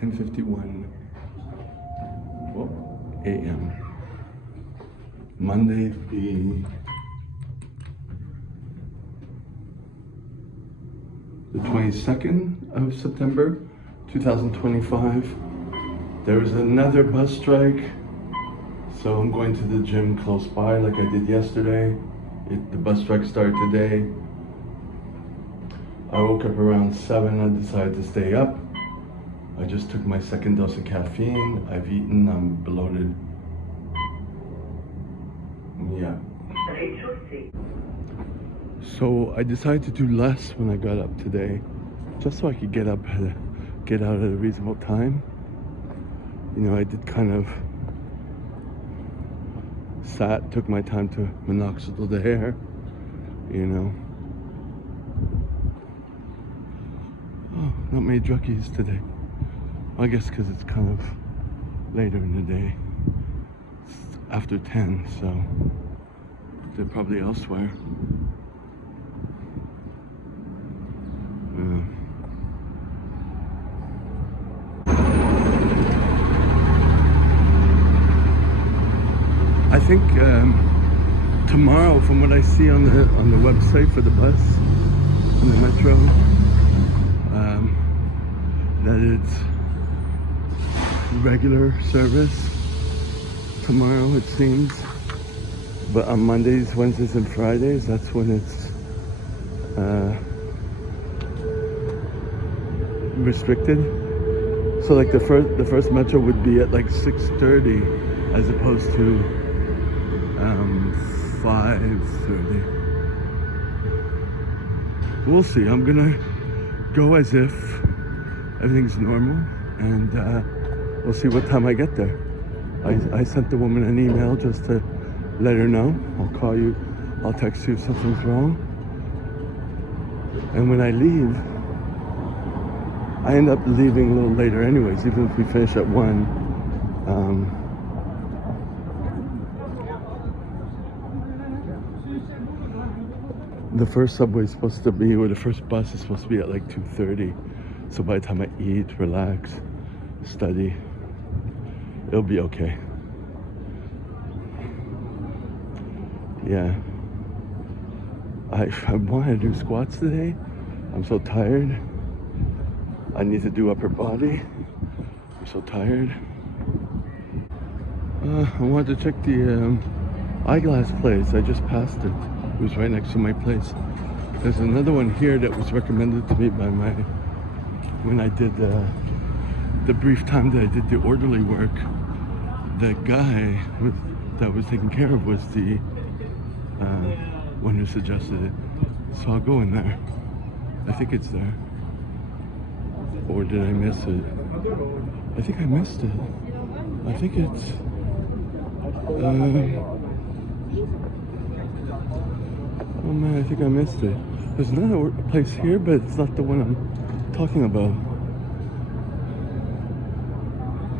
10:51 a.m. Monday, the 22nd of September, 2025. There is another bus strike, so I'm going to the gym close by like I did yesterday. The bus strike started today. I woke up around 7. I decided to stay up. I just took my second dose of caffeine. I've eaten. I'm bloated. Yeah. So I decided to do less when I got up today, just so I could get out at a reasonable time. You know, I did kind of took my time to minoxidil the hair, you know. Oh, not many druggies today. I guess because it's kind of later in the day. It's after 10, so they're probably elsewhere. Yeah. I think tomorrow, from what I see on the website for the bus and the metro, that it's regular service tomorrow, it seems. But on Mondays, Wednesdays, and Fridays, that's when it's restricted. So like the first metro would be at like 6:30 as opposed to 5:30. We'll see. I'm gonna go as if everything's normal, and we'll see what time I get there. I sent the woman an email just to let her know. I'll call you, I'll text you if something's wrong. And when I leave, I end up leaving a little later anyways, even if we finish at 1. The first subway is supposed to be, or the first bus is supposed to be at like 2:30. So by the time I eat, relax, study, it'll be okay. Yeah. I want to do squats today. I'm so tired. I need to do upper body. I'm so tired. I wanted to check the eyeglass place. I just passed it. It was right next to my place. There's another one here that was recommended to me by when I did the brief time that I did the orderly work. The guy that was taking care of was the one who suggested it. So I'll go in there. I think it's there. Or did I miss it? I think I missed it. I think it's oh man, I think I missed it. There's another place here, but it's not the one I'm talking about.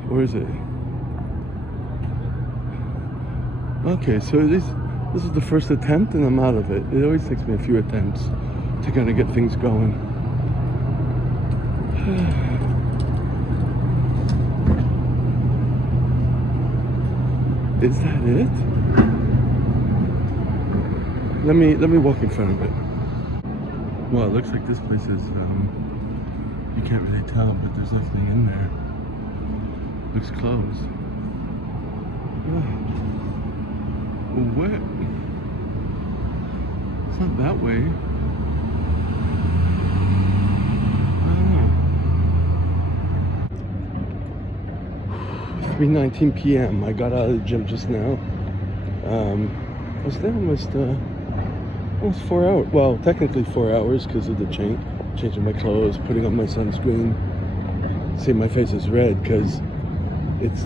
Where is it? Okay, so this is the first attempt and I'm out of it. It always takes me a few attempts to kind of get things going. Is that it? Let me walk in front of it. Well, it looks like this place is, you can't really tell, but there's nothing in there. Looks closed. Where? It's not that way. I don't know. 3:19 p.m. I got out of the gym just now. I was there almost 4 hours. Well, technically 4 hours because of the changing my clothes, putting on my sunscreen. See, my face is red because it's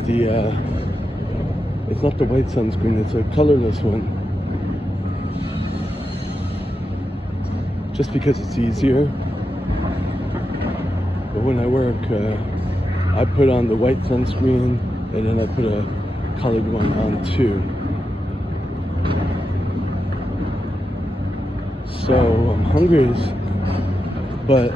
it's not the white sunscreen, it's a colorless one. Just because it's easier. But when I work, I put on the white sunscreen and then I put a colored one on too. So I'm hungry, but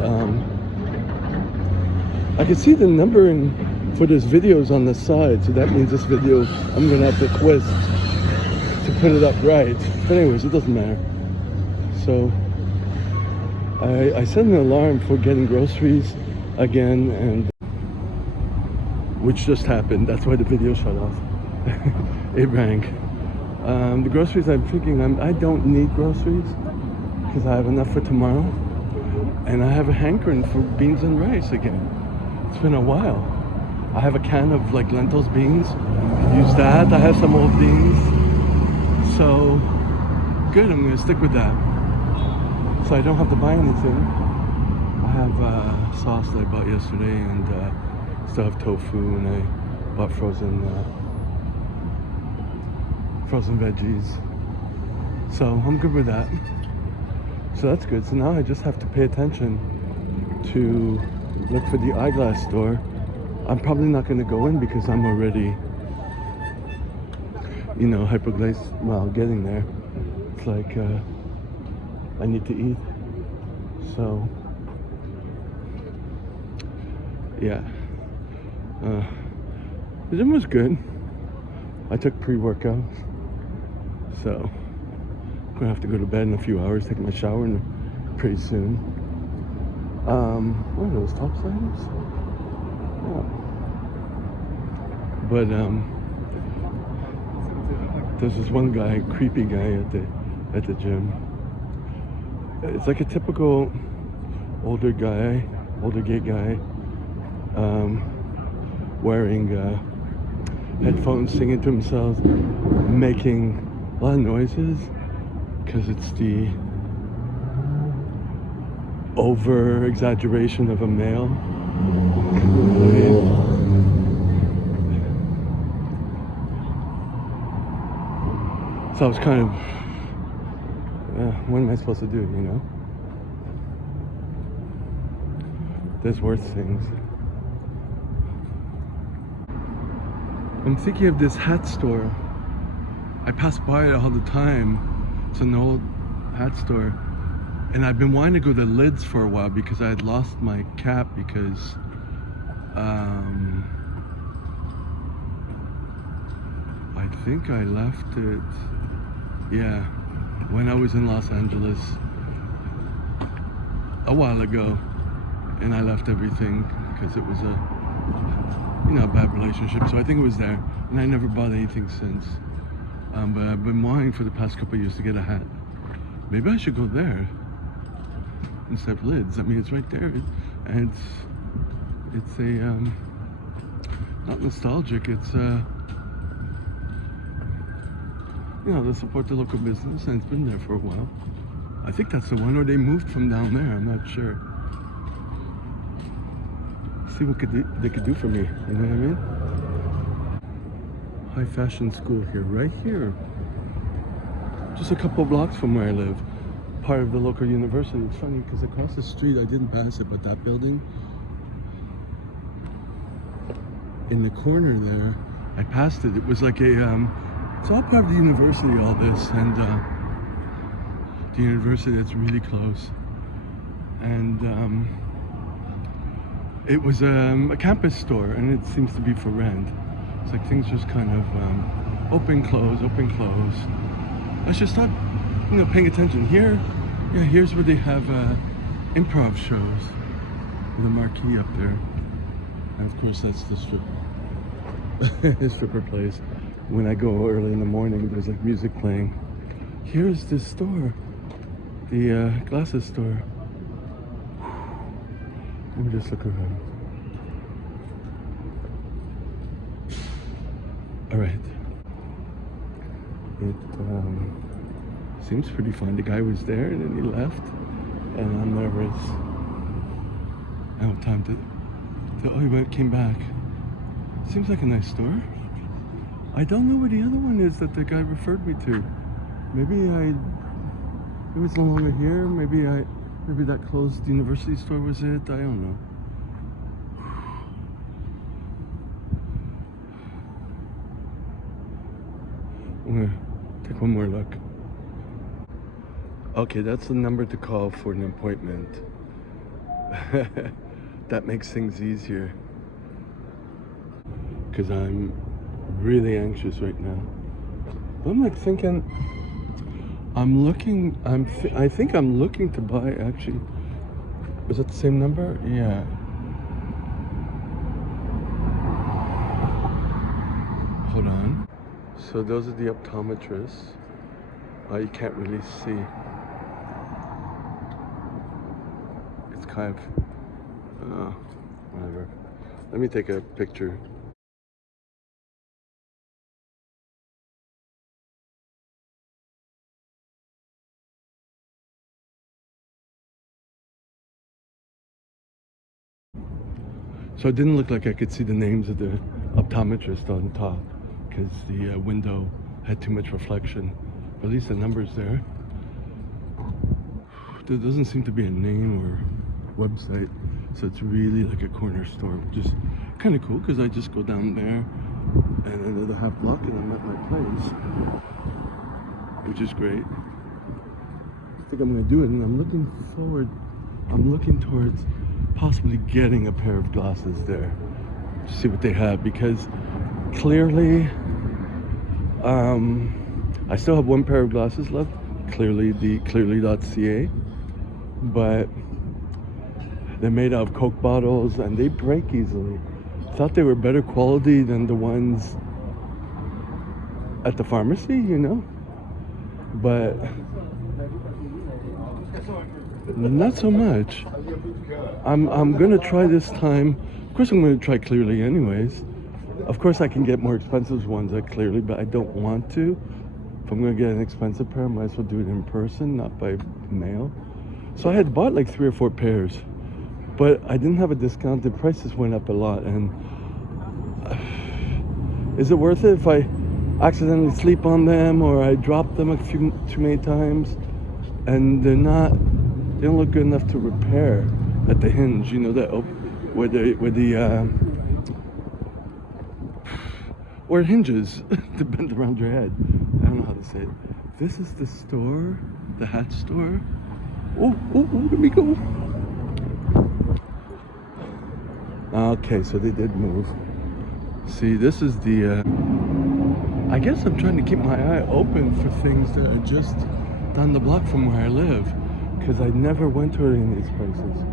I can see the numbering for this videos on the side, so that means this video I'm gonna have to twist to put it up right. But anyways, it doesn't matter. So I set an alarm for getting groceries again, and which just happened. That's why the video shut off. It rang. The groceries, I'm thinking I don't need groceries because I have enough for tomorrow, and I have a hankering for beans and rice again. It's been a while. I have a can of like lentils beans. Use that. I have some old beans. So good, I'm gonna stick with that. So I don't have to buy anything. I have sauce that I bought yesterday, and still have tofu, and I bought frozen veggies. So I'm good with that. So that's good. So now I just have to pay attention to look for the eyeglass store. I'm probably not going to go in because I'm already, you know, hypoglycemic while getting there. It's like I need to eat. So yeah, the gym was good. I took pre-workout, so I'm gonna have to go to bed in a few hours, take my shower pretty soon. What are those top sliders? Oh. But there's this one guy, creepy guy at the gym. It's like a typical older gay guy, wearing headphones, singing to himself, making a lot of noises because it's the over exaggeration of a male. So I was kind of, what am I supposed to do, you know? There's worse things. I'm thinking of this hat store. I pass by it all the time. It's an old hat store. And I've been wanting to go to Lids for a while because I had lost my cap because I think I left it, yeah, when I was in Los Angeles a while ago, and I left everything because it was a, you know, a bad relationship. So I think it was there, and I never bought anything since. But I've been wanting for the past couple of years to get a hat. Maybe I should go there instead of Lids. I mean, it's right there, and it's a not nostalgic. It's you know, to support the local business, and it's been there for a while. I think that's the one, or they moved from down there. I'm not sure. See what they could do for me. You know what I mean? High fashion school here, right here. Just a couple blocks from where I live. Part of the local university. It's funny because across the street, I didn't pass it, but that building in the corner there, I passed it. It was like a, it's all part of the university, all this, and the university that's really close. And it was a campus store, and it seems to be for rent. It's like things just kind of open, close, open, close. I should start, you know, paying attention. Here, yeah, here's where they have improv shows with a marquee up there. And of course, that's the stripper place. When I go early in the morning, there's like music playing. Here's the store, the glasses store. Let me just look around. All right. It seems pretty fine. The guy was there and then he left, and I'm nervous. I don't have time to oh, he came back. Seems like a nice store. I don't know where the other one is that the guy referred me to. Maybe it's no longer here. Maybe that closed university store was it. I don't know. I'm gonna take one more look. Okay, that's the number to call for an appointment. that makes things easier. Because I'm really anxious right now. But I'm like thinking, I think I'm looking to buy actually. Is that the same number? Yeah. Hold on. So those are the optometrists. You can't really see. It's kind of, whatever. Let me take a picture. So it didn't look like I could see the names of the optometrist on top because the window had too much reflection. But at least the number's there. There doesn't seem to be a name or website, so it's really like a corner store, which is kind of cool because I just go down there and another half block and I'm at my place, which is great. I think I'm gonna do it, and I'm looking towards possibly getting a pair of glasses there to see what they have, because clearly I still have one pair of glasses left, clearly the clearly.ca, but they're made out of Coke bottles and they break easily. Thought they were better quality than the ones at the pharmacy, you know, but not so much. I'm gonna try this time. Of course I'm gonna try Clearly anyways. Of course I can get more expensive ones at Clearly, but I don't want to. If I'm gonna get an expensive pair, I might as well do it in person, not by mail. So I had bought like 3 or 4 pairs, but I didn't have a discount. The prices went up a lot, and is it worth it if I accidentally sleep on them or I drop them too many times and they don't look good enough to repair at the hinge, you know, that where it hinges to bend around your head. I don't know how to say it. This is the store, the hat store. Oh, let me go. Okay, so they did move. See, this is the, I guess I'm trying to keep my eye open for things that are just down the block from where I live, because I never went to any of these places.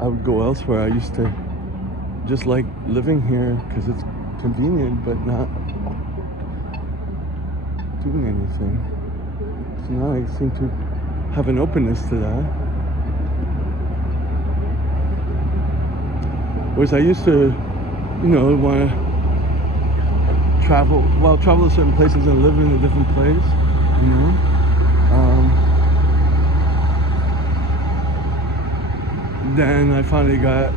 I would go elsewhere. I used to just like living here because it's convenient, but not doing anything. So now I seem to have an openness to that. Whereas I used to, you know, want to travel to certain places and live in a different place, you know. Then I finally got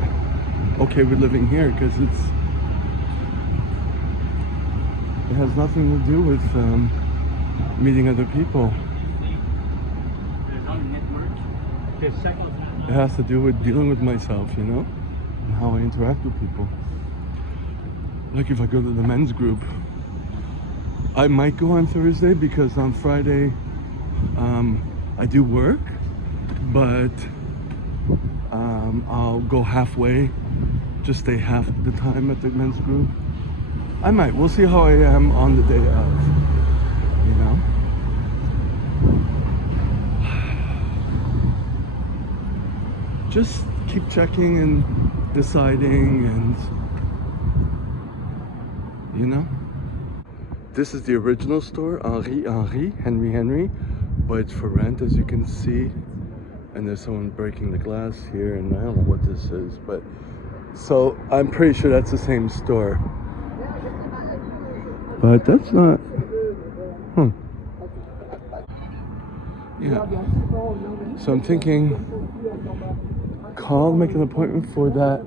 okay with living here because it has nothing to do with meeting other people. It has to do with dealing with myself, you know, and how I interact with people. Like if I go to the men's group, I might go on Thursday because on Friday I do work, but I'll go halfway, just stay half the time at the men's group. I might. We'll see how I am on the day of, you know. Just keep checking and deciding, and you know. This is the original store, Henry, but it's for rent, as you can see. And there's someone breaking the glass here, and I don't know what this is, but so I'm pretty sure that's the same store. But that's not, yeah. So I'm thinking, make an appointment for that,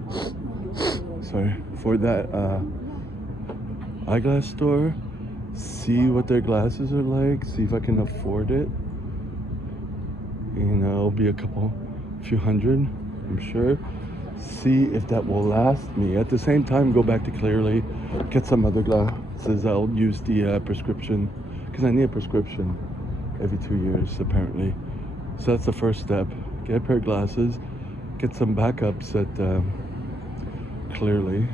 eyeglass store, see what their glasses are like, see if I can afford it. You know, it'll be a few hundred, I'm sure. See if that will last me. At the same time, go back to Clearly, get some other glasses. I'll use the prescription, because I need a prescription every 2 years, apparently. So that's the first step. Get a pair of glasses, get some backups at Clearly,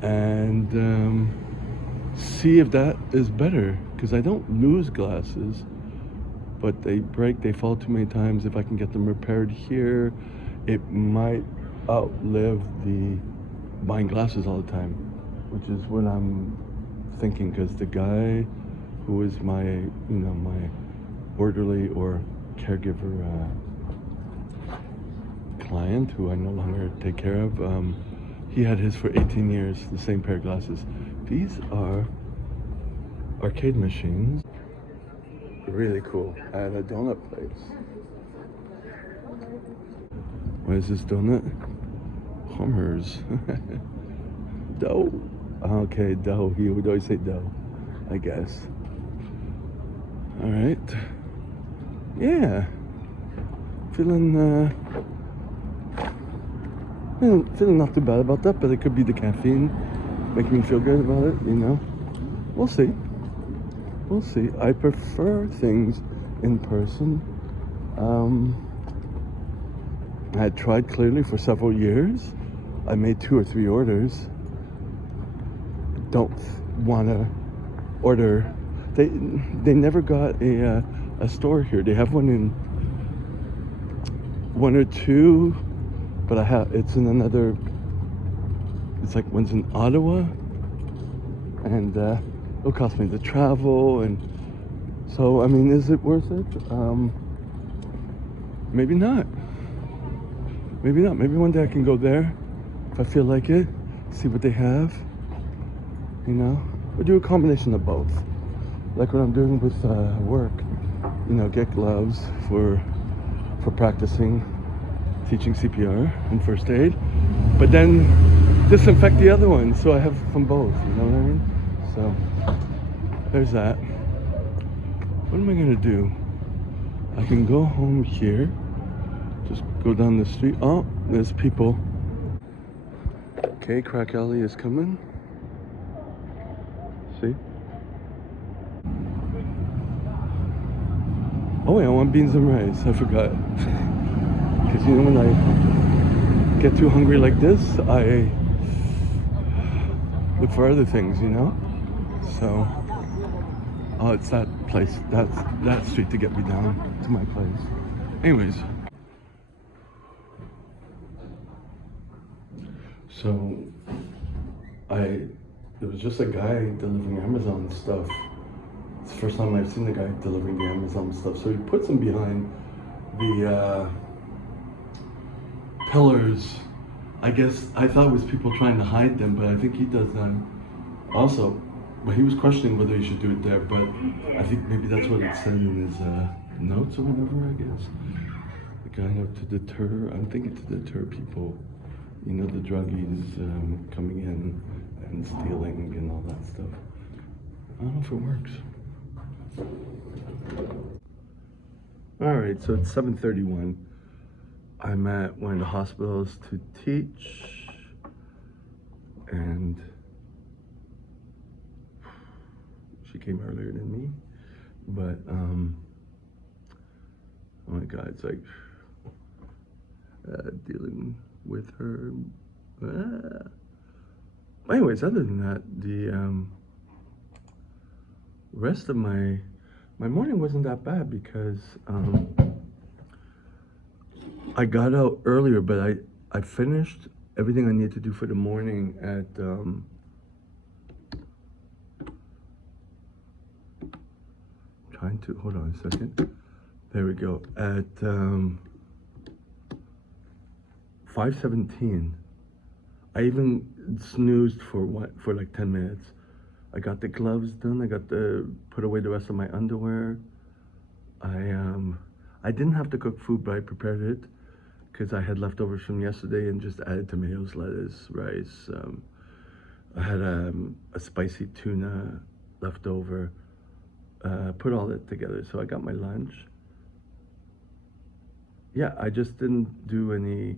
and see if that is better, because I don't lose glasses, but they break, they fall too many times. If I can get them repaired here, it might outlive the buying glasses all the time, which is what I'm thinking, because the guy who is my my orderly or caregiver client, who I no longer take care of, he had his for 18 years, the same pair of glasses. These are arcade machines. Really cool. At a donut place. What is this donut? Hummers. Dough. Okay, dough. He would always say dough, I guess. All right. Yeah. Feeling feeling not too bad about that, but it could be the caffeine making me feel good about it, We'll see. We'll see. I prefer things in person. I had tried Clearly for several years. I made 2 or 3 orders. Don't want to order. They never got a store here. They have one in 1 or 2, but it's in another. It's like one's in Ottawa, and it'll cost me the travel, and so I mean, is it worth it? Maybe not. Maybe not. Maybe one day I can go there if I feel like it. See what they have. Or do a combination of both, like what I'm doing with work. Get gloves for practicing, teaching CPR and first aid, but then disinfect the other one, so I have from both. You know what I mean? So there's that. What am I gonna do? I can go home here, just go down the street. Oh, there's people. Okay, Crack Alley is coming. See? Oh wait, I want beans and rice. I forgot. Because when I get too hungry like this, I look for other things, So, oh, it's that place. That's that street to get me down to my place. Anyways. So, there was just a guy delivering Amazon stuff. It's the first time I've seen the guy delivering the Amazon stuff. So he puts them behind the pillars. I guess I thought it was people trying to hide them, but I think he does that also. But he was questioning whether he should do it there, but I think maybe that's what it said in his notes or whatever, I guess. The kind of to deter, I'm thinking to deter people, the druggies coming in and stealing and all that stuff. I don't know if it works. All right, so it's 7:31. I'm at one of the hospitals to teach, and she came earlier than me, but oh my God, it's like dealing with her. Anyways, other than that, the rest of my morning wasn't that bad, because I got out earlier, but I finished everything I needed to do for the morning at hold on a second. There we go. At 5:17. I even snoozed for like 10 minutes. I got the gloves done. I put away the rest of my underwear. I didn't have to cook food, but I prepared it because I had leftovers from yesterday and just added tomatoes, lettuce, rice. I had a spicy tuna left over. Put all that together, so I got my lunch. Yeah, I just didn't do any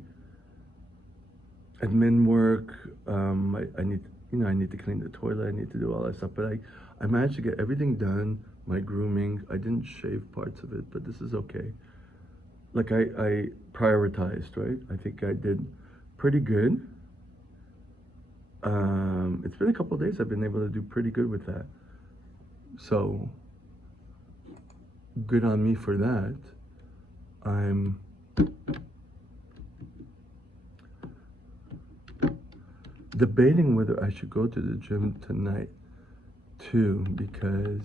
admin work. I need to clean the toilet. I need to do all that stuff, but I managed to get everything done. My grooming, I didn't shave parts of it, but this is okay. like I prioritized, right? I think I did pretty good. It's been a couple of days I've been able to do pretty good with that. So good on me for that. I'm debating whether I should go to the gym tonight too, because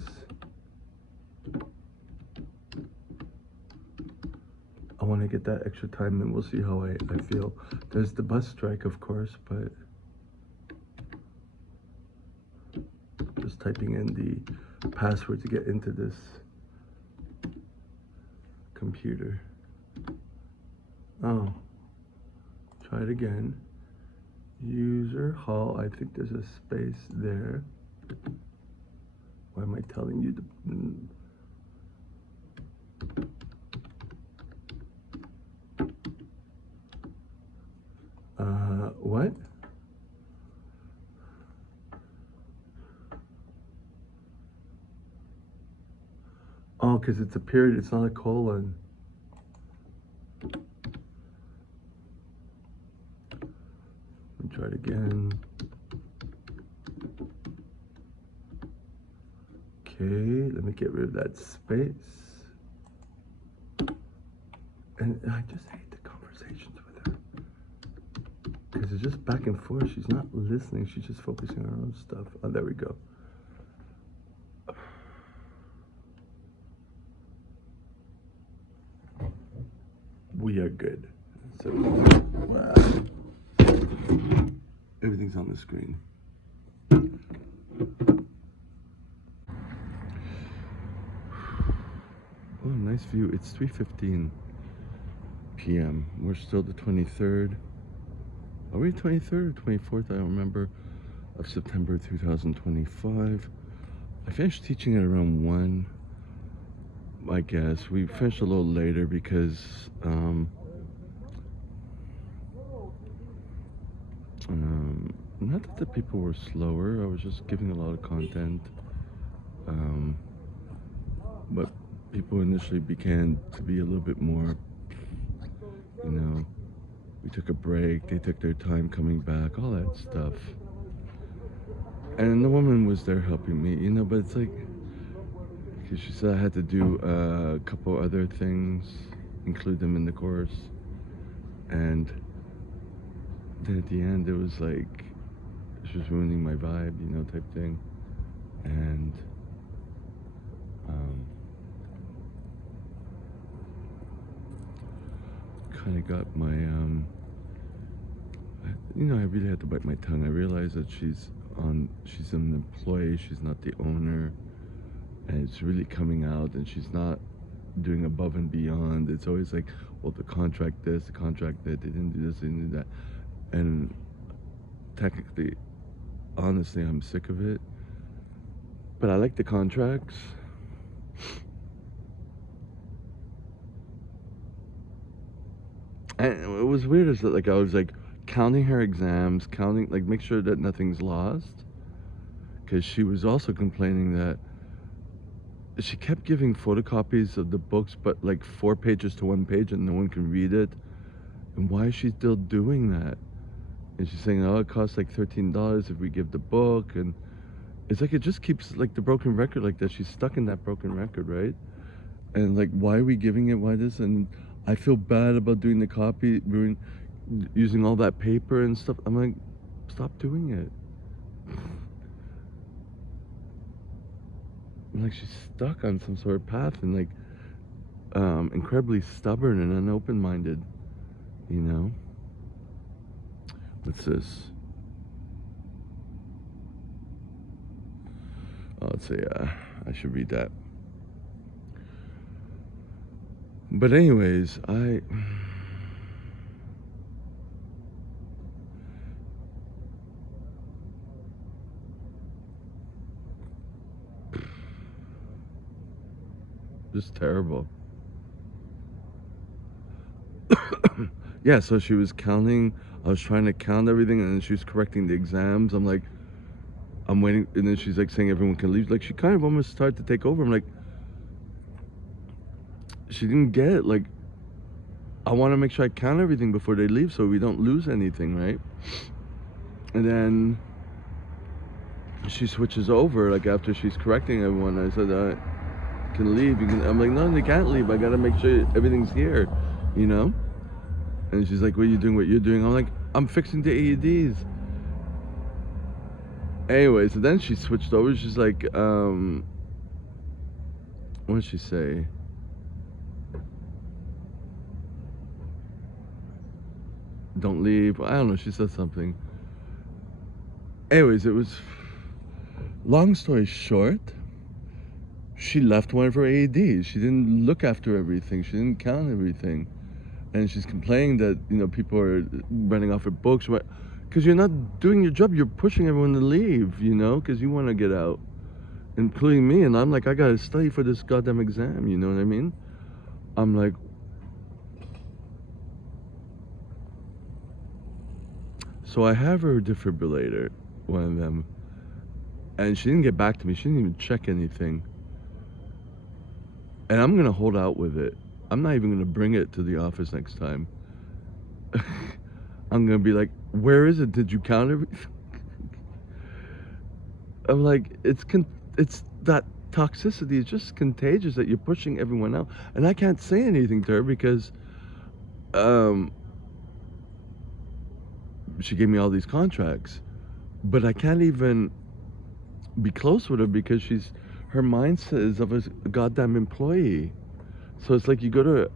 I want to get that extra time, and we'll see how I feel. There's the bus strike, of course, but just typing in the password to get into this computer. Oh, try it again. User hall, I think there's a space there. Why am I telling you what? Oh, because it's a period, it's not a colon. Let me try it again. Okay, let me get rid of that space. And I just hate the conversations with her. Because it's just back and forth. She's not listening. She's just focusing on her own stuff. Oh, there we go. We are good. So, everything's on the screen. Oh, nice view. It's 3:15 p.m. We're still the 23rd. Are we 23rd or 24th? I don't remember. Of September 2025. I finished teaching at around 1. I guess we finished a little later because not that the people were slower. I was just giving a lot of content. But people initially began to be a little bit more, you know, we took a break, they took their time coming back, all that stuff. And the woman was there helping me, you know, but it's like, because she said I had to do a couple other things, include them in the course. And then at the end, it was like, she was ruining my vibe, you know, type thing. And kind of got my, you know, I really had to bite my tongue. I realized that she's an employee, she's not the owner, and it's really coming out, and she's not doing above and beyond. It's always like, well, the contract this, the contract that, they didn't do this, they didn't do that. And technically, honestly, I'm sick of it. But I like the contracts. And it was weird is that, like, I was like counting her exams, counting, like, make sure that nothing's lost, because she was also complaining that she kept giving photocopies of the books, but like 4 pages to 1 page, and no one can read it. And why is she still doing that? And she's saying, oh, it costs like $13 if we give the book. And it's like, it just keeps like the broken record like that. She's stuck in that broken record, right? And like, why are we giving it? Why this? And I feel bad about doing the copy, using all that paper and stuff. I'm like, stop doing it. And like, she's stuck on some sort of path, and like, incredibly stubborn and unopen-minded, you know? What's this? Oh, let's see, I should read that. But anyways, just terrible. Yeah, so she was counting, I was trying to count everything, and then she was correcting the exams. I'm like, I'm waiting, and then she's like saying everyone can leave. Like, she kind of almost started to take over. I'm like, she didn't get it. Like, I want to make sure I count everything before they leave so we don't lose anything, right? And then she switches over, like after she's correcting everyone. I said, can leave. You can. I'm like, no, they can't leave. I gotta make sure everything's here, you know? And she's like, what are you doing? What you're doing? I'm like, I'm fixing the AEDs. Anyway, so then she switched over. She's like, what did she say? Don't leave. I don't know. She said something. Anyways, it was, long story short, she left one of her AEDs. She didn't look after everything. She didn't count everything. And she's complaining that, you know, people are running off her books. Because you're not doing your job. You're pushing everyone to leave, you know, because you want to get out, including me. And I'm like, I got to study for this goddamn exam, you know what I mean? I'm like, so I have her defibrillator, one of them, and she didn't get back to me. She didn't even check anything. And I'm going to hold out with it. I'm not even going to bring it to the office next time. I'm going to be like, where is it? Did you count everything? I'm like, it's that toxicity is just contagious that you're pushing everyone out. And I can't say anything to her because she gave me all these contracts. But I can't even be close with her because her mindset is of a goddamn employee. So it's like you go to,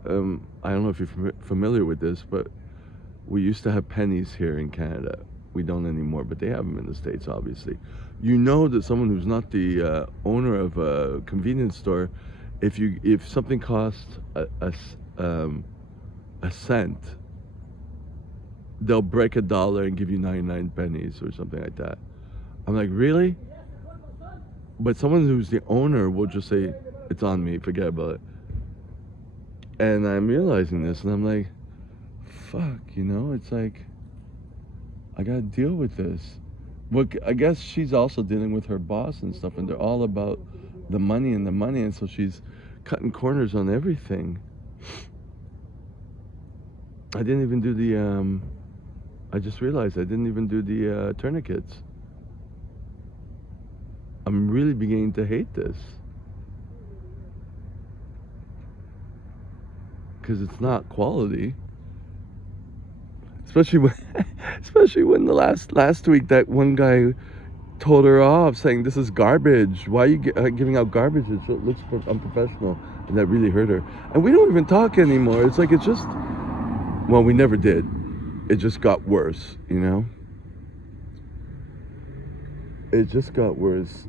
I don't know if you're familiar with this, but we used to have pennies here in Canada. We don't anymore, but they have them in the States, obviously. You know that someone who's not the owner of a convenience store, if something costs a cent, they'll break $1 and give you 99 pennies or something like that. I'm like, really? But someone who's the owner will just say, it's on me, forget about it. And I'm realizing this, and I'm like, fuck, you know, it's like, I gotta deal with this. But I guess she's also dealing with her boss and stuff, and they're all about the money, and so she's cutting corners on everything. I didn't even do the, I just realized I didn't even do the tourniquets. I'm really beginning to hate this. Because it's not quality. Especially when the last week that one guy told her off saying this is garbage. Why are you giving out garbage? It looks unprofessional. And that really hurt her. And we don't even talk anymore. It's like it's just, well, we never did. It just got worse, you know? It just got worse.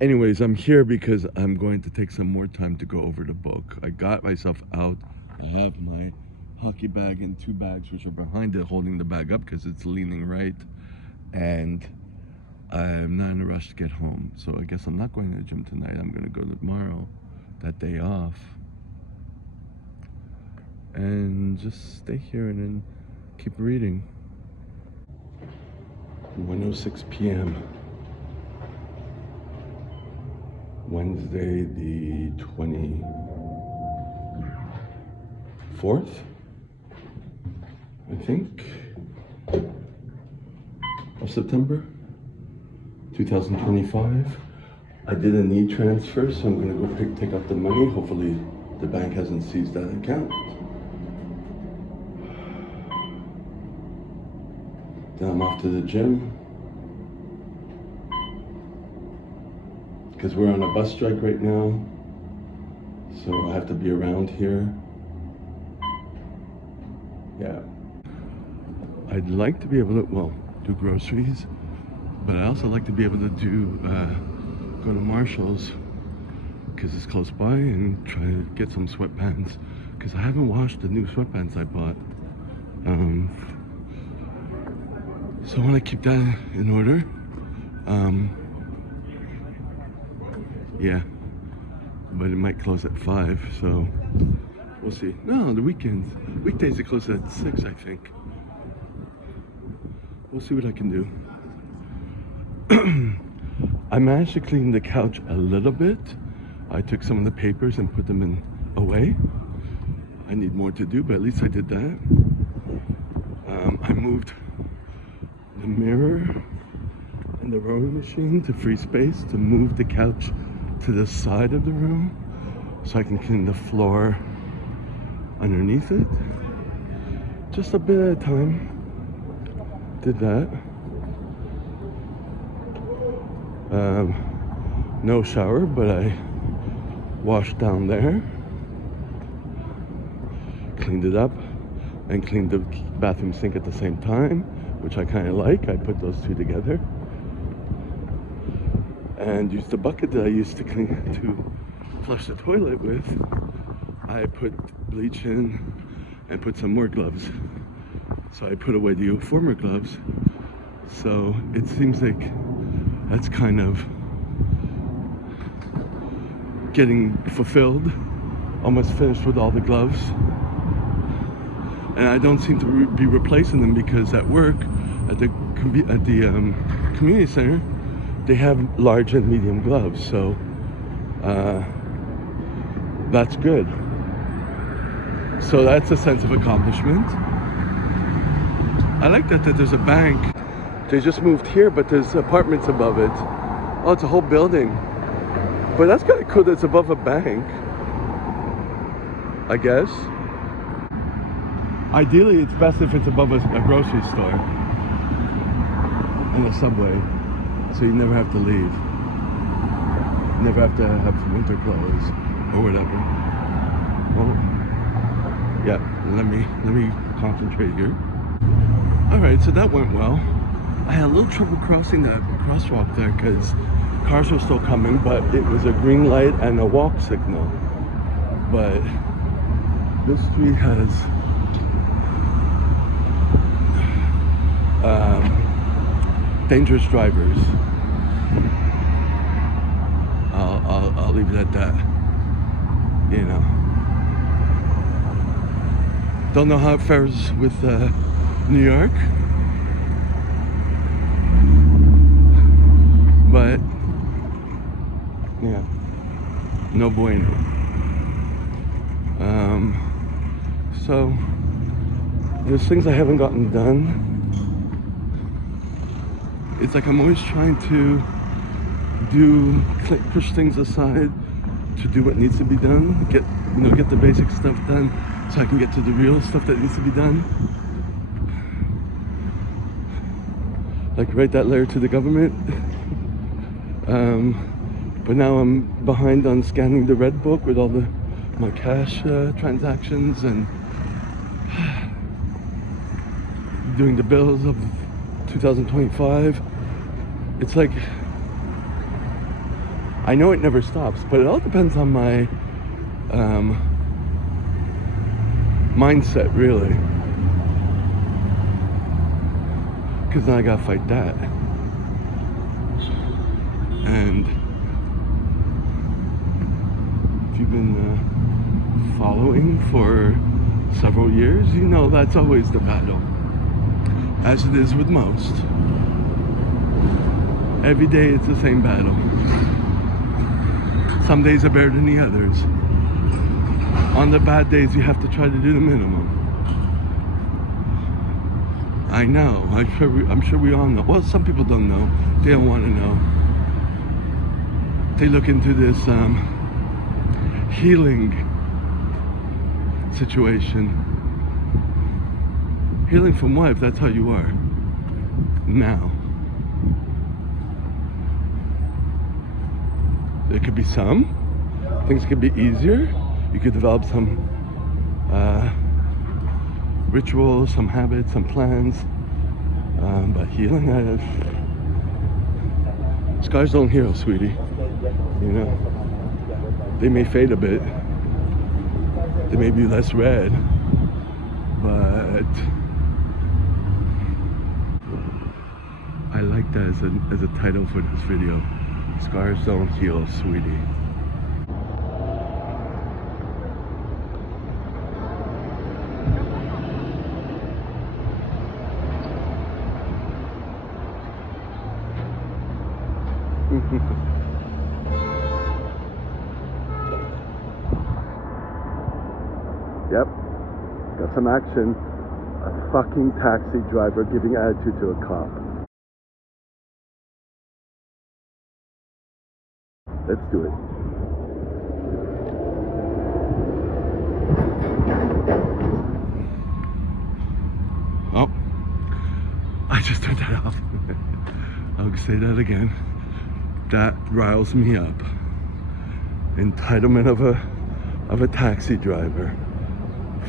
Anyways, I'm here because I'm going to take some more time to go over the book. I got myself out. I have my hockey bag and 2 bags which are behind it holding the bag up because it's leaning right. And I'm not in a rush to get home. So I guess I'm not going to the gym tonight. I'm going to go tomorrow, that day off. And just stay here and then keep reading. 1:06 p.m. Wednesday the 24th, I think, of September 2025. I did a knee transfer, so I'm gonna go take out the money. Hopefully the bank hasn't seized that account. Then I'm off to the gym. Because we're on a bus strike right now, so I have to be around here. Yeah. I'd like to be able to, well, do groceries, but I also like to be able to do, go to Marshall's, because it's close by, and try to get some sweatpants, because I haven't washed the new sweatpants I bought. So I want to keep that in order. Yeah, but it might close at 5, so We'll see. No, the weekends. Weekdays it closes at 6, I think. We'll see what I can do. I managed to clean the couch a little bit. I took some of the papers and put them away. I need more to do, but at least I did that. I moved the mirror and the rowing machine to free space to move the couch to the side of the room so I can clean the floor underneath it. Just a bit at a time. Did that. No shower, but I washed down there, cleaned it up, and cleaned the bathroom sink at the same time, which I kind of like. I put those two together and used the bucket that I used to flush the toilet with. I put bleach in and put some more gloves. So I put away the former gloves. So it seems like that's kind of getting fulfilled. Almost finished with all the gloves. And I don't seem to be replacing them because at work, at the community center, they have large and medium gloves. So that's good. So that's a sense of accomplishment. I like that there's a bank. They just moved here, but there's apartments above it. Oh, it's a whole building. But that's kind of cool that it's above a bank, I guess. Ideally, it's best if it's above a grocery store and a subway, so you never have to leave. You never have to have winter clothes or whatever. Well, yeah, let me concentrate here. All right, so that went well. I had a little trouble crossing that crosswalk there because cars were still coming, but it was a green light and a walk signal. But this street has dangerous drivers. I'll leave it at that. You know. Don't know how it fares with New York, but yeah, no bueno. So there's things I haven't gotten done. It's like I'm always trying to push things aside to do what needs to be done, get the basic stuff done so I can get to the real stuff that needs to be done. Like write that letter to the government. But now I'm behind on scanning the red book with all my cash transactions and doing the bills of 2025. It's like, I know it never stops, but it all depends on my mindset, really. Because then I gotta fight that. And if you've been following for several years, you know that's always the battle. As it is with most. Every day it's the same battle. Some days are better than the others. On the bad days, you have to try to do the minimum. I know. I'm sure we all know. Well, some people don't know. They don't want to know. They look into this healing situation. Healing from what, if that's how you are now? There could be some. Things could be easier. You could develop some rituals, some habits, some plans. But healing, scars don't heal, sweetie. You know, they may fade a bit. They may be less red, but I like that as a title for this video. Scars don't heal, sweetie. Yep, got some action. A fucking taxi driver giving attitude to a cop. Let's do it. Oh, I just turned that off. I'll say that again. That riles me up. Entitlement of a taxi driver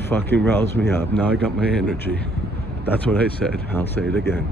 fucking riles me up. Now I got my energy. That's what I said. I'll say it again.